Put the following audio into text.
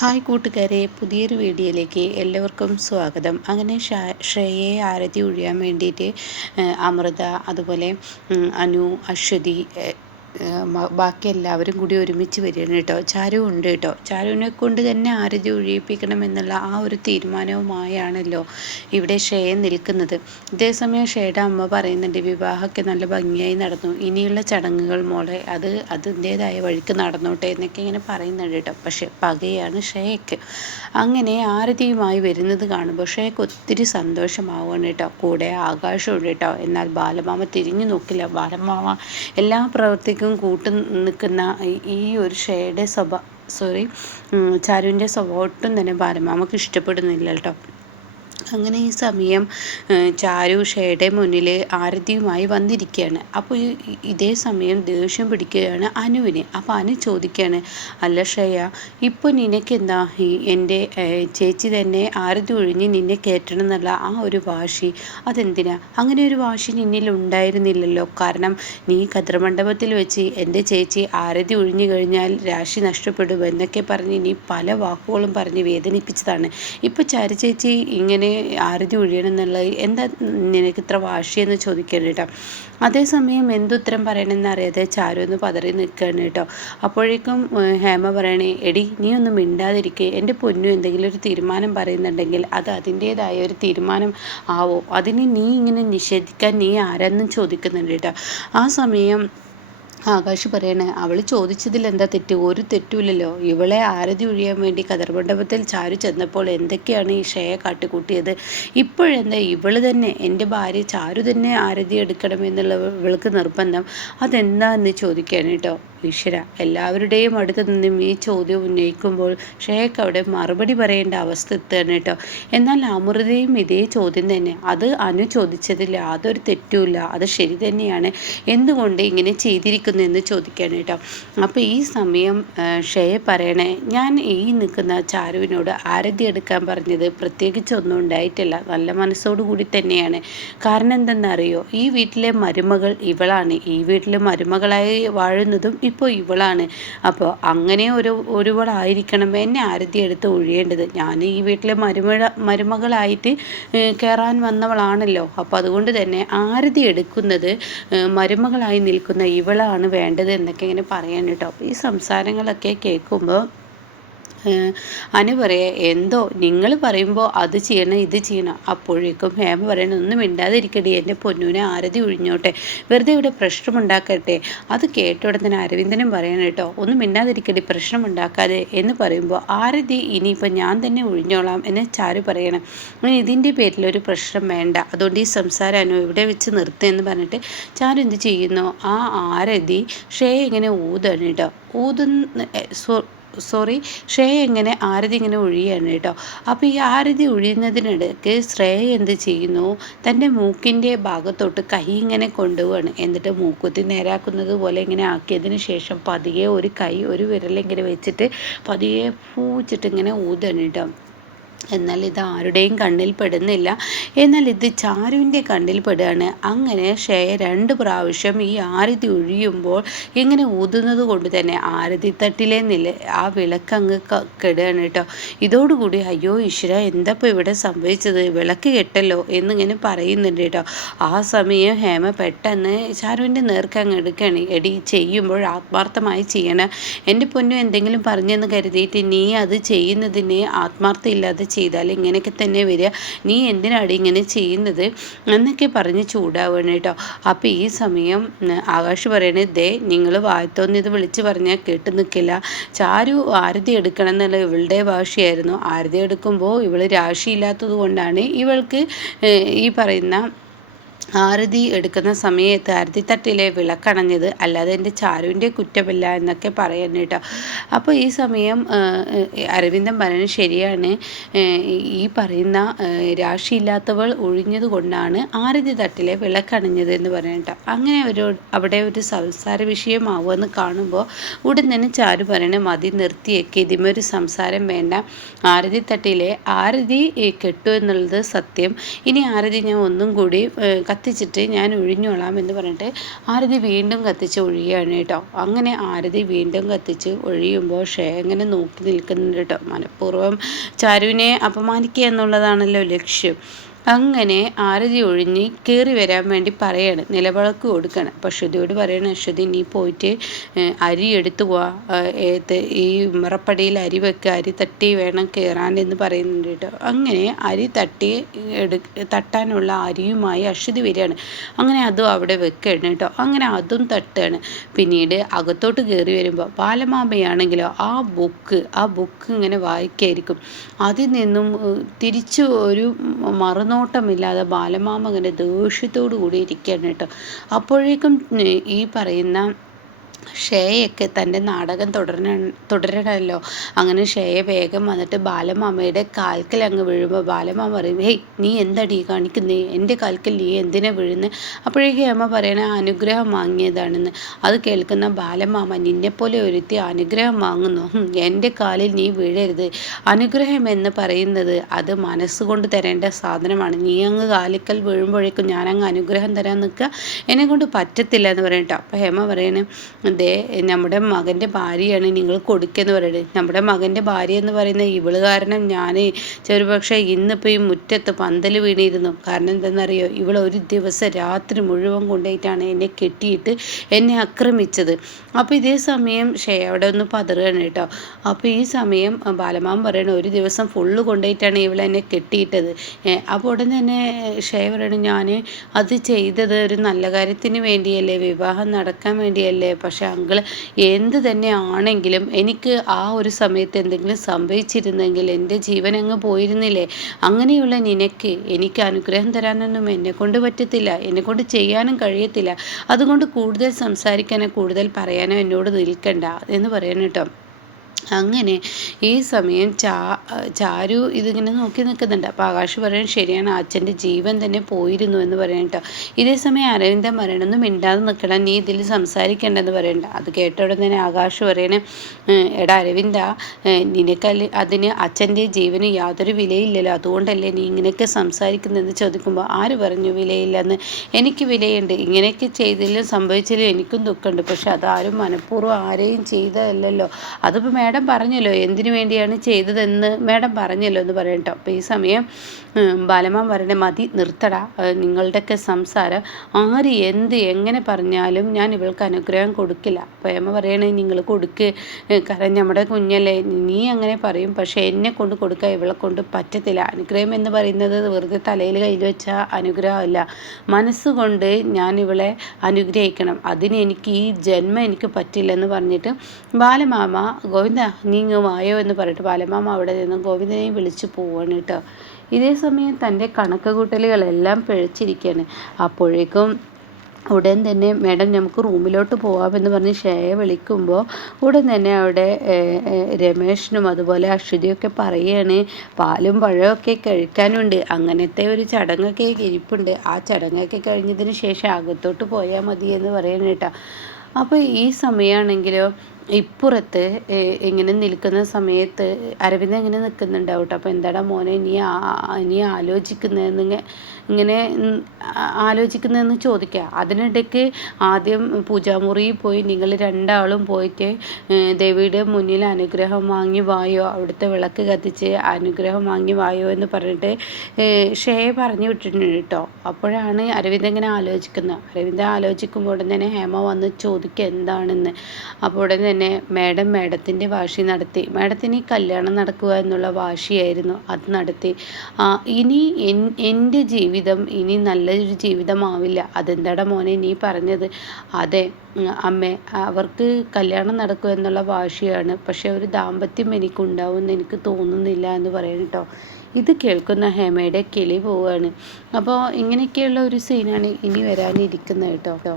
Hi കൂട്ടുകാരെ, പുതിയൊരു വീഡിയോയിലേക്ക് എല്ലാവർക്കും സ്വാഗതം. അങ്ങനെ ശ്രേയയെ ആരതി ഒഴിയാൻ വേണ്ടിയിട്ട് അമൃത, അതുപോലെ അനു, അശ്വതി, ബാക്കി എല്ലാവരും കൂടി ഒരുമിച്ച് വരികയാണ് കേട്ടോ. ചാരു ഉണ്ട് കേട്ടോ. ചാരുവിനെ കൊണ്ട് തന്നെ ആരതി ഒഴിയിപ്പിക്കണം എന്നുള്ള ആ ഒരു തീരുമാനവുമായാണല്ലോ ഇവിടെ ശ്രേയ നിൽക്കുന്നത്. ഇതേസമയം ശ്രേയയുടെ അമ്മ പറയുന്നുണ്ട്, വിവാഹമൊക്കെ നല്ല ഭംഗിയായി നടന്നു, ഇനിയുള്ള ചടങ്ങുകൾ മോളെ അതിൻ്റേതായ വഴിക്ക് നടന്നോട്ടെ എന്നൊക്കെ ഇങ്ങനെ പറയുന്നുണ്ട് കേട്ടോ. പക്ഷെ പകയാണ് ശ്രേയയ്ക്ക്. അങ്ങനെ ആരതിയുമായി വരുന്നത് കാണുമ്പോൾ ശ്രേയയ്ക്ക് ഒത്തിരി സന്തോഷമാവുകയാണ് കേട്ടോ. കൂടെ ആകാശമുണ്ട് കേട്ടോ. എന്നാൽ ബാലമാമ തിരിഞ്ഞു നോക്കില്ല. ബാലമാമ എല്ലാ പ്രവൃത്തിക്കും കൂട്ടു നിൽക്കുന്ന ഈ ഒരു ശ്രേയയുടെ ചാരുവിൻ്റെ സ്വഭാവം ഒട്ടും തന്നെ ബാലമാമക്ക് ഇഷ്ടപ്പെടുന്നില്ല കേട്ടോ. അങ്ങനെ ഈ സമയം ചാരു ശ്രേയയുടെ മുന്നിൽ ആരതിയുമായി വന്നിരിക്കുകയാണ്. അപ്പോൾ ഇതേ സമയം ദേഷ്യം പിടിക്കുകയാണ് അനുവിന്. അപ്പോൾ അനു ചോദിക്കുകയാണ്, അല്ല ശ്രേയ, ഇപ്പോൾ നിനക്കെന്താ എൻ്റെ ചേച്ചി തന്നെ ആരതി ഒഴിഞ്ഞ് നിന്നെ കയറ്റണം എന്നുള്ള ആ ഒരു വാശി, അതെന്തിനാ? അങ്ങനെ ഒരു വാശി നിന്നിൽ ഉണ്ടായിരുന്നില്ലല്ലോ. കാരണം നീ കതിർമണ്ഡപത്തിൽ വെച്ച് എൻ്റെ ചേച്ചി ആരതി ഒഴിഞ്ഞു കഴിഞ്ഞാൽ രാശി നഷ്ടപ്പെടും എന്നൊക്കെ പറഞ്ഞ് നീ പല വാക്കുകളും പറഞ്ഞ് വേദനിപ്പിച്ചതാണ്. ഇപ്പോൾ ചാരു ചേച്ചി ഇങ്ങനെ ആരതി ഒഴിയണം എന്നുള്ളത് എന്താ നിനക്ക് ഇത്ര വാശിയെന്ന് ചോദിക്കണം കേട്ടോ. അതേസമയം എന്തുത്തരം പറയണമെന്ന് അറിയാതെ ചാരു ഒന്ന് പതറി നിൽക്കുകയാണ് കേട്ടോ. അപ്പോഴേക്കും ഹേമ പറയണേ, എടി നീ ഒന്നും മിണ്ടാതിരിക്കുക, എൻ്റെ പൊന്നു എന്തെങ്കിലും ഒരു തീരുമാനം പറയുന്നുണ്ടെങ്കിൽ അത് അതിൻ്റേതായ ഒരു തീരുമാനം ആവോ, അതിന് നീ ഇങ്ങനെ നിഷേധിക്കാൻ നീ ആരെന്നും ചോദിക്കുന്നുണ്ട് കേട്ടോ. ആ സമയം ആകാശ് പറയണേ, അവൾ ചോദിച്ചതിൽ എന്താ തെറ്റ്? ഒരു തെറ്റുമില്ലല്ലോ. ഇവളെ ആരതി ഒഴിയാൻ വേണ്ടി കതിർമണ്ഡപത്തിൽ ചാരു ചെന്നപ്പോൾ എന്തൊക്കെയാണ് ഈ ശ്രേയ കാട്ടിക്കൂട്ടിയത്? ഇപ്പോഴെന്താ ഇവള് തന്നെ, എൻ്റെ ഭാര്യ ചാരു തന്നെ ആരതി എടുക്കണമെന്നുള്ള ഇവൾക്ക് നിർബന്ധം, അതെന്താന്ന് ചോദിക്കുകയാണ് കേട്ടോ. ഈശ്വര, എല്ലാവരുടെയും അടുത്ത് നിന്നും ഈ ചോദ്യം ഉന്നയിക്കുമ്പോൾ ശ്രേയക്ക് അവിടെ മറുപടി പറയേണ്ട അവസ്ഥ എത്തുകയാണ് കേട്ടോ. എന്നാൽ അമൃതയും ഇതേ ചോദ്യം തന്നെ. അത് അനു ചോദിച്ചതിൽ യാതൊരു തെറ്റുമില്ല, അത് ശരി തന്നെയാണ്, എന്തുകൊണ്ട് ഇങ്ങനെ ചെയ്തിരിക്കുന്നു എന്ന് ചോദിക്കുകയാണ് കേട്ടോ. അപ്പോൾ ഈ സമയം ശ്രേയ പറയണേ, ഞാൻ ഈ നിൽക്കുന്ന ചാരുവിനോട് ആരതി എടുക്കാൻ പറഞ്ഞത് പ്രത്യേകിച്ചൊന്നും ഉണ്ടായിട്ടില്ല, നല്ല മനസ്സോടു കൂടി തന്നെയാണ്. കാരണം എന്തെന്നറിയോ, ഈ വീട്ടിലെ മരുമകൾ ഇവളാണ്, ഈ വീട്ടിൽ മരുമകളായി വാഴുന്നതും ഇപ്പോൾ ഇവളാണ്. അപ്പോൾ അങ്ങനെ ഒരുവളായിരിക്കണം എന്നെ ആരതി എടുത്ത് ഒഴിയേണ്ടത്. ഞാൻ ഈ വീട്ടിലെ മരുമകളായിട്ട് കയറാൻ വന്നവളാണല്ലോ. അപ്പോൾ അതുകൊണ്ട് തന്നെ ആരതി എടുക്കുന്നത് മരുമകളായി നിൽക്കുന്ന ഇവളാണ് വേണ്ടത് എന്നൊക്കെ ഇങ്ങനെ പറയാൻ കേട്ടോ. ഈ സംസാരങ്ങളൊക്കെ കേൾക്കുമ്പോൾ അനു പറയാ, എന്തോ നിങ്ങൾ പറയുമ്പോൾ അത് ചെയ്യണം ഇത് ചെയ്യണം. അപ്പോഴേക്കും ഹേമ പറയണം, ഒന്നും മിണ്ടാതിരിക്കട്ടെ, എൻ്റെ പൊന്നൂനെ ആരതി ഒഴിഞ്ഞോട്ടെ, വെറുതെ ഇവിടെ പ്രശ്നമുണ്ടാക്കട്ടെ. അത് കേട്ട ഉടനെ അരവിന്ദനും പറയണം കേട്ടോ, ഒന്നും മിണ്ടാതിരിക്കട്ടെ, പ്രശ്നമുണ്ടാക്കാതെ എന്ന് പറയുമ്പോൾ ആരതി ഇനിയിപ്പോൾ ഞാൻ തന്നെ ഒഴിഞ്ഞോളാം എന്ന് ചാരു പറയണം. ഇതിൻ്റെ പേരിലൊരു പ്രശ്നം വേണ്ട, അതുകൊണ്ട് ഈ സംസാരം അനു ഇവിടെ വെച്ച് നിർത്തുമെന്ന് പറഞ്ഞിട്ട് ചാരു എന്ത് ചെയ്യുന്നു, ആ ആരതി ശ്രേയ ഇങ്ങനെ ഊതാണ് കേട്ടോ. ശ്രേയ ഇങ്ങനെ ആരതി ഇങ്ങനെ ഒഴിയാണ് കേട്ടോ. അപ്പോൾ ഈ ആരതി ഒഴിയുന്നതിനിടയ്ക്ക് ശ്രേയ എന്ത് ചെയ്യുന്നു, തൻ്റെ മൂക്കിൻ്റെ ഭാഗത്തോട്ട് കൈ ഇങ്ങനെ കൊണ്ടുപോവാണ്. എന്നിട്ട് മൂക്കുത്തി നേരാക്കുന്നത് പോലെ ഇങ്ങനെ ആക്കിയതിന് ശേഷം പതിയെ ഒരു വിരലിങ്ങനെ വെച്ചിട്ട് പതിയെ പൂച്ചിട്ട് ഇങ്ങനെ ഊതാണ് കേട്ടോ. എന്നാൽ ഇത് ആരുടെയും കണ്ണിൽ പെടുന്നില്ല. എന്നാൽ ഇത് ചാരുവിൻ്റെ കണ്ണിൽ പെടുകയാണ്. അങ്ങനെ ശ്രേയ 2 പ്രാവശ്യം ഈ ആരതി ഒഴിയുമ്പോൾ ഇങ്ങനെ ഊതുന്നത് കൊണ്ട് തന്നെ ആരതി തട്ടിലെ ആ വിളക്കങ്ങ് കെടുകയാണ് കേട്ടോ. ഇതോടുകൂടി അയ്യോ ഈശ്വര, എന്താ ഇപ്പോൾ ഇവിടെ സംഭവിച്ചത്, വിളക്ക് കെട്ടല്ലോ എന്നിങ്ങനെ പറയുന്നുണ്ട് കേട്ടോ. ആ സമയം ഹേമ പെട്ടെന്ന് ചാരുവിൻ്റെ നേർക്കങ്ങ് എടുക്കുകയാണ്. എടി, ചെയ്യുമ്പോൾ ആത്മാർത്ഥമായി ചെയ്യണം, എൻ്റെ പൊന്നു എന്തെങ്കിലും പറഞ്ഞെന്ന് കരുതിയിട്ട് നീ അത് ചെയ്യുന്നതിന് ആത്മാർത്ഥം ഇല്ലാതെ ചെയ്താൽ ഇങ്ങനെയൊക്കെ തന്നെ വരിക, നീ എന്തിനാണ് ഇങ്ങനെ ചെയ്യുന്നത് എന്നൊക്കെ പറഞ്ഞ് ചൂടാവുകയാണ് കേട്ടോ. അപ്പോൾ ഈ സമയം ആകാശ് പറയണത്, ദേ നിങ്ങൾ വായത്തോന്ന് ഇത് വിളിച്ച് പറഞ്ഞാൽ കേട്ട് നിൽക്കില്ല, ചാരു ആരതി എടുക്കണം എന്നുള്ള ഇവളുടെ ഭാഷയായിരുന്നു. ആരതി എടുക്കുമ്പോൾ ഇവൾ രാശിയില്ലാത്തത് കൊണ്ടാണ് ഇവൾക്ക് ഈ പറയുന്ന ആരതി എടുക്കുന്ന സമയത്ത് ആരതി തട്ടിലെ വിളക്കണഞ്ഞത്, അല്ലാതെ എൻ്റെ ചാരുവിൻ്റെ കുറ്റമല്ല എന്നൊക്കെ പറയുന്നു കേട്ടോ. അപ്പോൾ ഈ സമയം അരവിന്ദൻ പറയുന്നത് ശരിയാണ്, ഈ പറയുന്ന രാശിയില്ലാത്തവൾ ഒഴിഞ്ഞത് കൊണ്ടാണ് ആരതി തട്ടിലെ വിളക്കണഞ്ഞത് എന്ന് പറയട്ടോ. അങ്ങനെ അവിടെ ഒരു സംസാര വിഷയമാവുമെന്ന് കാണുമ്പോൾ ഉടൻ തന്നെ ചാരു പറയണ, മതി നിർത്തിയേക്ക്, ഇതിമൊരു സംസാരം വേണ്ട, ആരതി തട്ടിലെ ആരതി കെട്ടു എന്നുള്ളത് സത്യം, ഇനി ആരതി ഞാൻ ഒന്നും കൂടി കത്തിച്ചിട്ട് ഞാൻ ഒഴിഞ്ഞോളാം എന്ന് പറഞ്ഞിട്ട് ആരതി വീണ്ടും കത്തിച്ച് ഒഴിയുകയാണ് കേട്ടോ. അങ്ങനെ ആരതി വീണ്ടും കത്തിച്ച് ഒഴിയുമ്പോൾ ഇങ്ങനെ നോക്കി നിൽക്കുന്നുണ്ട് കേട്ടോ. മനഃപൂർവ്വം ചാരുവിനെ അപമാനിക്കുക എന്നുള്ളതാണല്ലോ ലക്ഷ്യം. അങ്ങനെ ആരതി ഒഴിഞ്ഞ് കയറി വരാൻ വേണ്ടി പറയാണ്, നിലവിളക്ക് കൊടുക്കണം. അപ്പോൾ അശ്വതിയോട് പറയണം, അശ്വതി നീ പോയിട്ട് അരി എടുത്തു പോവാ, ഈ ഉമ്മറപ്പടിയിൽ അരി വെക്കുക, അരി തട്ടി വേണം കയറാൻ എന്ന് പറയുന്നുണ്ട് കേട്ടോ. അങ്ങനെ അരി തട്ടാനുള്ള അരിയുമായി അശ്വതി വരികയാണ്. അങ്ങനെ അതും അവിടെ വെക്കുകയാണ് കേട്ടോ. അങ്ങനെ അതും തട്ടുകയാണ്. പിന്നീട് അകത്തോട്ട് കയറി വരുമ്പോൾ ബാലമാമയാണെങ്കിലോ ആ ബുക്ക് ഇങ്ങനെ വായിക്കായിരിക്കും. അതിൽ നിന്നും തിരിച്ചു ഒരു മറുനോട്ടമില്ലാതെ ബാലമാമ ഇങ്ങനെ ദേഷ്യത്തോടു കൂടി ഇരിക്കുകയാണ് കേട്ടോ. അപ്പോഴേക്കും ഈ പറയുന്ന ഷേയൊക്കെ തൻ്റെ നാടകം തുടരണമല്ലോ. അങ്ങനെ ഷേയ വേഗം വന്നിട്ട് ബാലമാമയുടെ കാൽക്കൽ അങ്ങ് വീഴുമ്പോൾ ബാലമാമ പറയും, ഹേയ് നീ എന്തടി കാണിക്കുന്നേ, എൻ്റെ കാൽക്കൽ നീ എന്തിനാ വീഴുന്നത്? അപ്പോഴേക്കും അമ്മ പറയണ അനുഗ്രഹം വാങ്ങിയതാണെന്ന്. അത് കേൾക്കുന്ന ബാലമാമ, നിന്നെപ്പോലെ ഒരുത്തി അനുഗ്രഹം വാങ്ങുന്നു, എൻ്റെ കാലിൽ നീ വീഴരുത്. അനുഗ്രഹം എന്ന് പറയുന്നത് അത് മനസ്സുകൊണ്ട് തരേണ്ട സാധനമാണ്. നീ അങ്ങ് കാലിക്കൽ വീഴുമ്പോഴേക്കും ഞാനങ്ങ് അനുഗ്രഹം തരാൻ നിൽക്കുക, എന്നെക്കൊണ്ട് പറ്റത്തില്ല എന്ന് പറയട്ടോ. അപ്പോൾ ഹേമ പറയണേ, അതെ നമ്മുടെ മകൻ്റെ ഭാര്യയാണ് നിങ്ങൾ കൊടുക്കെന്ന് പറയുന്നത്. നമ്മുടെ മകൻ്റെ ഭാര്യ എന്ന് പറയുന്ന ഇവള് കാരണം ഞാൻ ചെറുപക്ഷെ ഇന്നിപ്പോൾ ഈ മുറ്റത്ത് പന്തൽ വീണിരുന്നു. കാരണം എന്താണെന്നറിയോ, ഇവളൊരു ദിവസം രാത്രി മുഴുവൻ കൊണ്ടുപോയിട്ടാണ് എന്നെ കെട്ടിയിട്ട് എന്നെ ആക്രമിച്ചത്. അപ്പോൾ ഇതേ സമയം ഷേയ അവിടെ ഒന്ന് പതറുകയാണ് കേട്ടോ. അപ്പോൾ ഈ സമയം ബാലമാമ പറയണ, ഒരു ദിവസം ഫുള്ള് കൊണ്ടുപോയിട്ടാണ് ഇവളെന്നെ കെട്ടിയിട്ടത്. അപ്പോൾ ഉടൻ തന്നെ ഷേയ പറയണം, ഞാൻ അത് ചെയ്തത് ഒരു നല്ല കാര്യത്തിന് വേണ്ടിയല്ലേ, വിവാഹം നടക്കാൻ വേണ്ടിയല്ലേ. പക്ഷെ അങ്കിള് എന്ത് തന്നെ ആണെങ്കിലും എനിക്ക് ആ ഒരു സമയത്ത് എന്തെങ്കിലും സംഭവിച്ചിരുന്നെങ്കിൽ എൻ്റെ ജീവൻ അങ്ങ് പോയിരുന്നില്ലേ. അങ്ങനെയുള്ള നിനക്ക് എനിക്ക് അനുഗ്രഹം തരാനൊന്നും എന്നെക്കൊണ്ട് പറ്റത്തില്ല, എന്നെക്കൊണ്ട് ചെയ്യാനും കഴിയത്തില്ല. അതുകൊണ്ട് കൂടുതൽ സംസാരിക്കാനോ കൂടുതൽ പറയാനോ എന്നോട് നിൽക്കണ്ട എന്ന് പറയണം കേട്ടോ. അങ്ങനെ ഈ സമയം ചാരു ഇതിങ്ങനെ നോക്കി നിൽക്കുന്നുണ്ട്. അപ്പോൾ ആകാശ് പറയാൻ, ശരിയാണ്, അച്ഛൻ്റെ ജീവൻ തന്നെ പോയിരുന്നു എന്ന് പറയാൻ കേട്ടോ. ഇതേ സമയം അരവിന്ദൻ പറയണമെന്ന് മിണ്ടാതെ നിൽക്കണം, നീ ഇതിൽ സംസാരിക്കേണ്ടെന്ന് പറയണ്ട. അത് കേട്ട ഉടനെ തന്നെ ആകാശ് പറയണേ, എടാ അരവിന്ദ, അതിന് അച്ഛൻ്റെ ജീവന് യാതൊരു വിലയില്ലല്ലോ, അതുകൊണ്ടല്ലേ നീ ഇങ്ങനെയൊക്കെ സംസാരിക്കുന്നതെന്ന് ചോദിക്കുമ്പോൾ, ആര് പറഞ്ഞു വിലയില്ലെന്ന്? എനിക്ക് വിലയുണ്ട്. ഇങ്ങനെയൊക്കെ ചെയ്തതിലും സംഭവിച്ചാലും എനിക്കും ദുഃഖമുണ്ട്. പക്ഷെ അതാരും മനഃപൂർവ്വം ആരെയും ചെയ്തതല്ലല്ലോ. അതിപ്പോൾ മേഡം പറഞ്ഞല്ലോ എന്തിനു വേണ്ടിയാണ് ചെയ്തതെന്ന് മേഡം പറഞ്ഞല്ലോ എന്ന് പറയട്ടോ. അപ്പോൾ ഈ സമയം ബാലമാമ പറയണേ, മതി നിർത്തടാ നിങ്ങളുടെയൊക്കെ സംസാരം. ആര് എങ്ങനെ പറഞ്ഞാലും ഞാൻ ഇവൾക്ക് അനുഗ്രഹം കൊടുക്കില്ല. അപ്പോൾ അമ്മ പറയണേ, നിങ്ങൾ കൊടുക്ക്, കാരണം നമ്മുടെ കുഞ്ഞല്ലേ, നീ അങ്ങനെ പറയും, പക്ഷേ എന്നെ കൊണ്ട് കൊടുക്കാൻ ഇവളെ കൊണ്ട് പറ്റത്തില്ല. അനുഗ്രഹം എന്ന് പറയുന്നത് വെറുതെ തലയിൽ കയ്യിൽ വെച്ച അനുഗ്രഹമല്ല, മനസ്സുകൊണ്ട് ഞാൻ ഇവളെ അനുഗ്രഹിക്കണം. അതിന് എനിക്ക് ഈ ജന്മം എനിക്ക് പറ്റില്ലെന്ന് പറഞ്ഞിട്ട് ബാലമാമ, ഗോവിന്ദ നീ ഇങ്ങ് വായോ എന്ന് പറഞ്ഞിട്ട് ബാലമാമ അവിടെ നിന്ന് ഗോവിന്ദനെയും വിളിച്ചു പോവാണ് കേട്ടോ. ഇതേ സമയം തൻ്റെ കണക്ക് കൂട്ടലുകളെല്ലാം പിഴച്ചിരിക്കുകയാണ്. അപ്പോഴേക്കും ഉടൻ തന്നെ മേഡം നമുക്ക് റൂമിലോട്ട് പോകാമെന്ന് പറഞ്ഞ് ഷേയ വിളിക്കുമ്പോൾ ഉടൻ തന്നെ അവിടെ രമേശനും അതുപോലെ അശ്വതിയൊക്കെ പറയുകയാണ്, പാലും പഴമൊക്കെ കഴിക്കാനുണ്ട്, അങ്ങനത്തെ ഒരു ചടങ്ങൊക്കെ ഇരിപ്പുണ്ട്, ആ ചടങ്ങൊക്കെ കഴിഞ്ഞതിന് ശേഷം അകത്തോട്ട് പോയാൽ മതി എന്ന് പറയണ കേട്ടോ. അപ്പോൾ ഈ സമയമാണെങ്കിലോ ഇപ്പുറത്ത് ഇങ്ങനെ നിൽക്കുന്ന സമയത്ത് അരവിന്ദ് ഇങ്ങനെ നിൽക്കുന്നുണ്ടാവും കേട്ടോ. അപ്പോൾ എന്താടാ മോനെ നീ ആലോചിക്കുന്നതെന്ന് ഇങ്ങനെ ആലോചിക്കുന്നതെന്ന് ചോദിക്കുക. അതിനിടയ്ക്ക് ആദ്യം പൂജാമുറിയിൽ പോയി നിങ്ങൾ രണ്ടാളും പോയിട്ട് ദേവിയുടെ മുന്നിൽ അനുഗ്രഹം വാങ്ങി വായോ, അവിടുത്തെ വിളക്ക് കത്തിച്ച് അനുഗ്രഹം വാങ്ങി വായോ എന്ന് പറഞ്ഞിട്ട് ഷേയ പറഞ്ഞു വിട്ടിട്ടുണ്ട് കേട്ടോ. അപ്പോഴാണ് അരവിന്ദ് ഇങ്ങനെ ആലോചിക്കുന്നത്. അരവിന്ദ് ആലോചിക്കുമ്പോൾ ഉടൻ തന്നെ ഹേമ വന്ന് ചോദിക്കുക എന്താണെന്ന്. അപ്പോൾ ഉടൻ തന്നെ മേഡത്തിൻ്റെ വാശി നടത്തി. മേഡത്തിന് ഈ കല്യാണം നടക്കുക എന്നുള്ള വാശിയായിരുന്നു, അത് നടത്തി. ഇനി എൻ്റെ ജീവിതം ഇനി നല്ലൊരു ജീവിതമാവില്ല. അതെന്താടാ മോനെ നീ പറഞ്ഞത്? അതെ അമ്മേ, അവർക്ക് കല്യാണം നടക്കുക എന്നുള്ള വാശിയാണ്, പക്ഷെ ഒരു ദാമ്പത്യം എനിക്കുണ്ടാവുമെന്ന് എനിക്ക് തോന്നുന്നില്ല എന്ന് പറയണം കേട്ടോ. ഇത് കേൾക്കുന്ന ഹേമയുടെ കിളി പോവുകയാണ്. അപ്പോൾ ഇങ്ങനെയൊക്കെയുള്ള ഒരു സീനാണ് ഇനി വരാനിരിക്കുന്നത് കേട്ടോ.